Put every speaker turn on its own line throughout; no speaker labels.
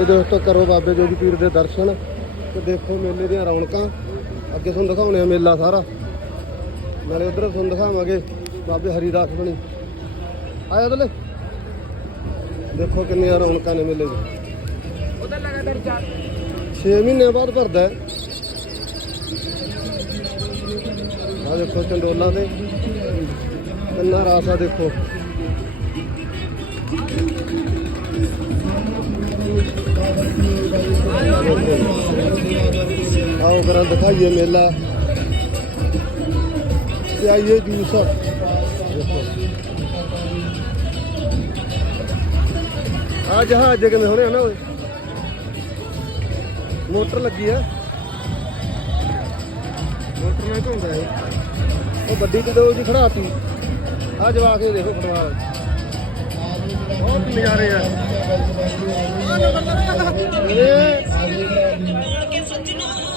ਤੇ ਦੋਸਤੋ ਕਰੋ ਬਾਬੇ ਜੋਗੀ ਪੀਰ ਦੇ ਦਰਸ਼ਨ ਤੇ ਦੇਖੋ ਮੇਲੇ ਦੀਆਂ ਰੌਣਕਾਂ। ਅੱਗੇ ਤੁਹਾਨੂੰ ਦਿਖਾਉਣੇ ਆ ਮੇਲਾ ਸਾਰਾ। ਨਾਲੇ ਉਧਰ ਤੁਹਾਨੂੰ ਦਿਖਾਵਾਂਗੇ ਬਾਬੇ ਹਰੀਦਾਸ ਬਣੀ ਆਇਆ ਦਲੇ ਦੇਖੋ ਕਿੰਨੀਆਂ ਰੌਣਕਾਂ ਨੇ ਮੇਲੇ 'ਚ
ਉਹਦਾ ਲਗਾਤਾਰ ਚਾਰ।
6 ਮਹੀਨਿਆਂ ਬਾਅਦ ਭਰਦਾ ਹੈ। ਆ ਦੇਖੋ ਚੰਡੋਲਾ ਤੇ ਕਿੰਨਾ ਰਾਸ ਦੇਖੋ। ਆਓ ਕਰਾਂ ਦਿਖਾਈਏ ਮੇਲਾ। ਤੇ ਆਈਏ ਜੂਸ। ਆ ਜਹਾਜ਼ ਕਿਵੇਂ ਹੋਣੇ ਹਨਾ ਓਏ। ਮੋਟਰ ਲੱਗੀ ਆ। ਮੋਟਰ ਨਾਲ ਘੁੰਮਦਾ ਇਹ। ਉਹ ਗੱਡੀ ਤੇ ਦੋ ਜੀ ਖੜਾਤੀ ਆ ਜਵਾਕ ਇਹ ਦੇਖੋ ਫੁੱਟਬਾਲ। ਬਹੁਤ ਨਜ਼ਾਰੇ ਆ। ਇਹ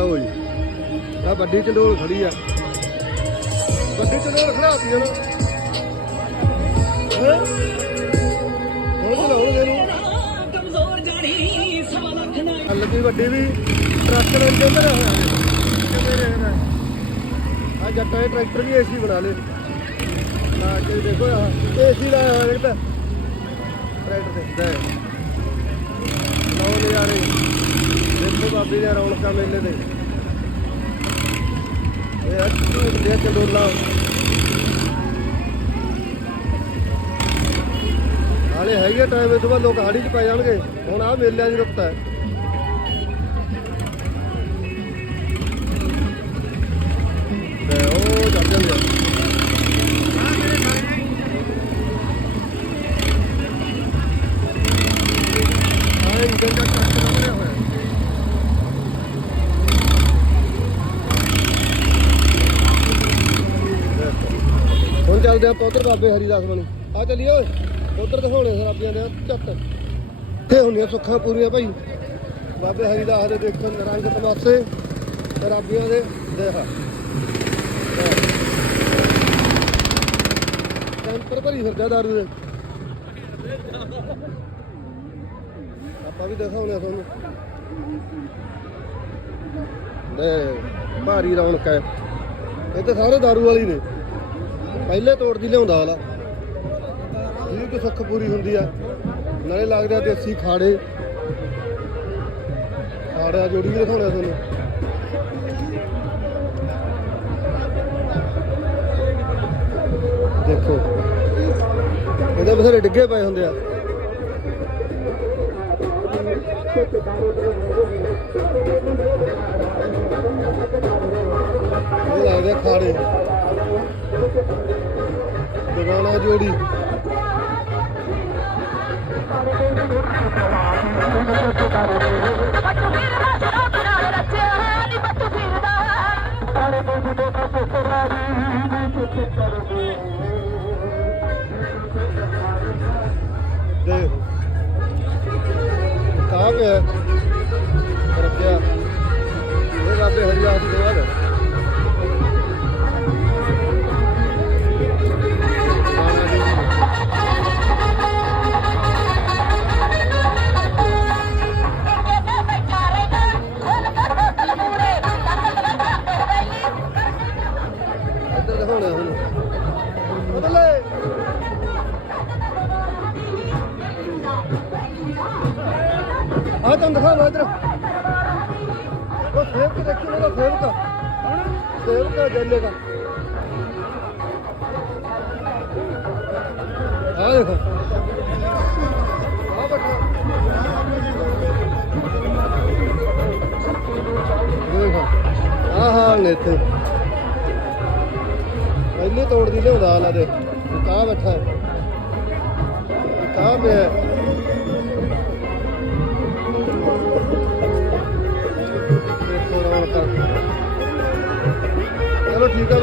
ਲਓ ਜੀ। ਆ ਵੱਡੀ ਚੰਡੋਲ ਖੜੀ ਆ। ਵੱਡੀ ਚੰਡੋਲ ਖੜਾਤੀ ਹਨ ਹੁਣ ਲਾਉਣ ਦੇ ਨੂੰ
ਕਮਜ਼ੋਰ ਜਾਣੀ ਸਵਾ ਲੱਖ ਨਾ
ਹੱਲ ਵੱਡੀ ਵੀ। ਟਰੱਕ ਦੇ ਅੰਦਰ ਹੋਇਆ ਕਿਵੇਂ ਰਹਿਣਾ ਆ ਜੱਟਾਂ ਦੇ ਟਰੈਕਟਰ ਵੀ ਏਸੀ ਬਣਾ ਲਏ। ਲਾ ਕੇ ਦੇਖੋ ਆ ਏਸੀ ਲਾਇਆ ਹੋਇਆ ਇੱਕ ਤਾਂ। ਟਰੈਕਟਰ ਦੇ ਲਓ ਨਜ਼ਾਰੇ। ਦੇਖੋ ਬਾਬੇ ਦੀਆਂ ਰੌਣਕਾਂ ਮੇਲੇ ਦੇ ਇਹ ਅੱਜ ਦੇ ਚੰਡੋਲਾ। ਹਾਲੇ ਹੈਗੇ ਟਾਈਮ ਇਸ ਤੋਂ ਬਾਅਦ ਲੋਕ ਹਾੜੀ 'ਚ ਪੈ ਜਾਣਗੇ। ਹੁਣ ਆ ਮੇਲਿਆਂ ਦੀ ਰੁੱਤ ਹੈ। ਚੱਲਦੇ ਆਪਾਂ ਉਧਰ ਬਾਬੇ ਹਰੀਦਾਸ ਬਣੀ ਆ ਚੱਲੀਏ ਓਏ। ਉਧਰ ਦਿਖਾਉਣੇ ਸਰਾਬੀਆਂ ਦੇ, ਝੱਟ। ਇੱਥੇ ਹੁੰਦੀਆਂ ਸੁੱਖਾਂ ਪੂਰੀਆਂ ਭਾਈ। ਬਾਬੇ ਹਰੀਦਾਸ ਦੇ ਦੇਖਣ ਰੰਗ ਤਮਾਸ਼ੇ ਸਰਾਬੀਆਂ ਦੇ ਦੇਖ ਕੈਂਪਰ ਭਰੀ ਫਿਰਦਾ ਦਾਰੂ ਦੇ। ਆਪਾਂ ਵੀ ਦਿਖਾਉਣੇ ਆ ਤੁਹਾਨੂੰ। ਦੇ ਭਾਰੀ ਰੌਣਕ ਹੈ। ਇਹ ਤਾਂ ਸਾਰੇ ਦਾਰੂ ਵਾਲੀ ਨੇ। ਪਹਿਲੇ ਤੋੜਦੀ ਲਿਆਉਂਦਾ ਵਾਲਾ। ਜਿਹਦੀ ਕਿ ਸੁੱਖ ਪੂਰੀ ਹੁੰਦੀ ਆ। ਨਾਲੇ ਲੱਗਦੇ ਆ ਦੇਸੀ ਖਾੜੇ। ਖਾੜਾ ਜੋੜੀ ਵੀ ਦਿਖਾਉਣਾ ਤੁਹਾਨੂੰ। ਦੇਖੋ। ਇਹਦੇ ਬਥੇਰੇ ਡਿੱਗੇ ਪਏ ਹੁੰਦੇ ਆ। ਇਹ ਲੱਗਦੇ ਆ ਖਾੜੇ। ਦੁਕਾਨਾਂ ਜੋੜੀ
ਬੱਟੂ ਫਿਰਦਾ
ਆ ਤੁਹਾਨੂੰ ਦਿਖਾਉਣਾ ਇੱਧਰ। ਉਹ ਸੇਵ ਕੇ ਮੇਰਾ ਸੇਵ ਕਾ ਸੇਵ ਜੱਲੇ ਦਾ। ਆ ਦੇਖੋ। ਆ ਬੱਟਾ ਦੇਖੋ ਆ ਹਾਲ ਨੇ ਇੱਥੇ। ਪਹਿਲੇ ਤੋੜਦੀ ਲਿਆਉਂਦਾ ਹਾਲਾ ਦੇ ਕਾ ਬੈਠਾ। ਹੈ। ਪਿਆ।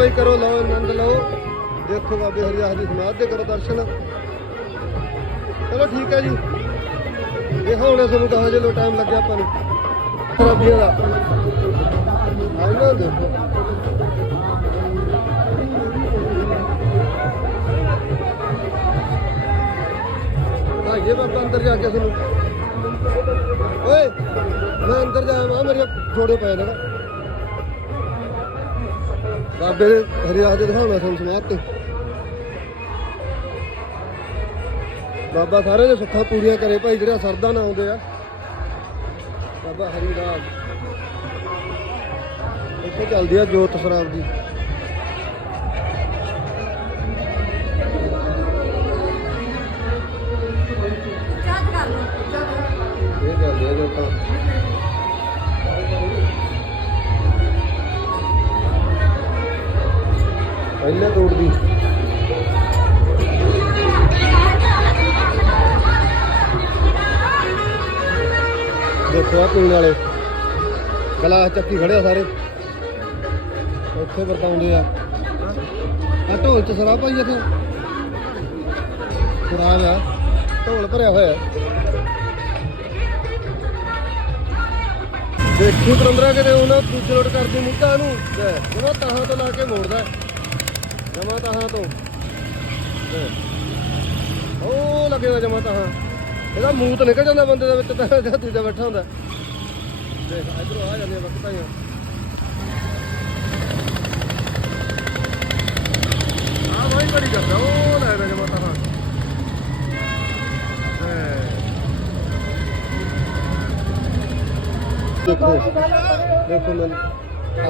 ਚਲੋ ਕਰੋ, ਲਓ, ਆਨੰਦ ਲਓ। ਦੇਖੋ ਬਾਬੇ ਹਰੀਆਸ ਦੀ ਸਮਾਧ ਦੇ ਕਰੋ ਦਰਸ਼ਨ। ਚਲੋ ਠੀਕ ਹੈ ਜੀ। ਇਹ ਹੁਣ ਤੁਹਾਨੂੰ ਕਹਾਂ ਜੇ ਲੋ ਟਾਈਮ ਲੱਗਿਆ ਆਪਾਂ ਨੂੰ। ਖਰਾਬੀਆਂ ਦਾ। ਆਈ ਦੇਖੋ। ਭਾਈਏ ਬਾਬਾ, ਅੰਦਰ ਜਾ ਕੇ ਤੁਹਾਨੂੰ ਓਏ, ਮੈਂ ਅੰਦਰ ਜਾਵਾਂ ਮੇਰੇ ਜੋੜੇ ਪਏ ਨੇ ਨਾ। ਬਾਬੇ ਦੇ ਹਰੀਆਸ ਦੇ ਦਿਖਾਉਣਾ ਤੁਹਾਨੂੰ ਸਮਾਧ ਤੇ ਬਾਬਾ ਸਾਰੇ ਦੇ ਸੁੱਖਾਂ ਪੂਰੀਆਂ ਕਰੇ ਭਾਈ ਜਿਹੜਾ ਸਰਦਾ ਨਾ ਆਉਂਦੇ ਆ। ਬਾਬਾ ਹਰੀ ਰਾਜ ਇੱਥੇ ਚੱਲਦੀ ਆ ਜੋਤ ਸ਼ਰਾਬ ਦੀ ਇਹ ਦੇਖੋ ਆ ਪੀਣ ਵਾਲੇ। ਗਲਾਸ ਚੱਕੀ ਖੜਿਆ ਸਾਰੇ। ਇੱਥੇ ਵਰਤਾਉਂਦੇ ਆ। ਆ ਢੋਲ ਚ ਸਰਾ ਭਾਈ ਇੱਥੇ ਖਰਾਬ ਆ। ਢੋਲ ਭਰਿਆ ਹੋਇਆ। ਦੇਖੀ ਪਰੰਦਰਾ ਕਿਤੇ ਉਹਨਾਂ ਦੂਜੇ ਲੋਟ ਕਰਦੀ ਮੁੱਢਾ ਨੂੰ। ਲੈ, ਤਾਹਾਂ ਤੋਂ ਲਾ ਕੇ ਮੋੜਦਾ। ਜਮਾ ਤਾਹਾਂ ਤੋਂ। ਲੈ। ਉਹ ਲੱਗੇਗਾ ਜਮਾ ਤਾਹਾਂ। ਇਹਦਾ ਮੂੰਹ ਤੋਂ ਨਿਕਲ ਜਾਂਦਾ ਬੰਦੇ ਦੇ ਵਿੱਚ ਤਾਂ ਜਦ ਦੂਜਾ ਬੈਠਾ ਹੁੰਦਾ। ਦੇਖ, ਇਧਰੋਂ ਆ ਜਾਂਦੀਆਂ ਵਕਤਾਂ ਹੀ ਆ ਭਾਈ ਬੜੀ ਕਰਦਾ ਉਹ ਲੈ ਲੈ ਜਮਾ ਤਾਹਾਂ ਦੇਖੋ। ਦੇਖੋ ਮੈਂ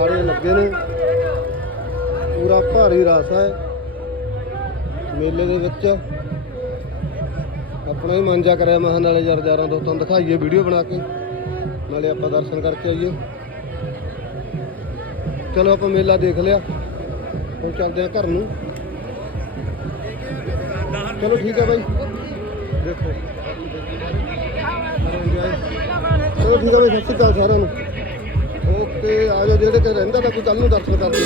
ਆੜੇ ਲੱਗੇ ਨੇ। ਪੂਰਾ ਭਾਰੀ ਰਸ ਹੈ ਮੇਲੇ ਦੇ ਵਿੱਚ। ਆਪਣਾ ਵੀ ਮਨ ਜਾ ਕਰਿਆ ਮਹਾਂ, ਨਾਲੇ ਯਾਰ ਯਾਰਾਂ ਦੋਸਤਾਂ ਨੂੰ ਦਿਖਾਈਏ ਵੀਡੀਓ ਬਣਾ ਕੇ। ਨਾਲੇ ਆਪਾਂ ਦਰਸ਼ਨ ਕਰਕੇ ਆਈਏ। ਚਲੋ ਆਪਾਂ ਮੇਲਾ ਦੇਖ ਲਿਆ। ਹੁਣ ਚੱਲਦੇ ਆ ਘਰ ਨੂੰ। ਚਲੋ ਠੀਕ ਹੈ ਬਾਈ। ਦੇਖੋ। ਚਲੋ ਠੀਕ ਹੈ ਬਾਈ, ਸਤਿ ਸ਼੍ਰੀ ਅਕਾਲ ਸਾਰਿਆਂ ਨੂੰ। ਓਕੇ, ਆ ਜਾਓ, ਜਿਹੜੇ ਤੇ ਰਹਿੰਦਾ ਤਾਂ ਕੋਈ ਕੱਲ ਨੂੰ ਦਰਸ਼ਨ ਕਰਦੇ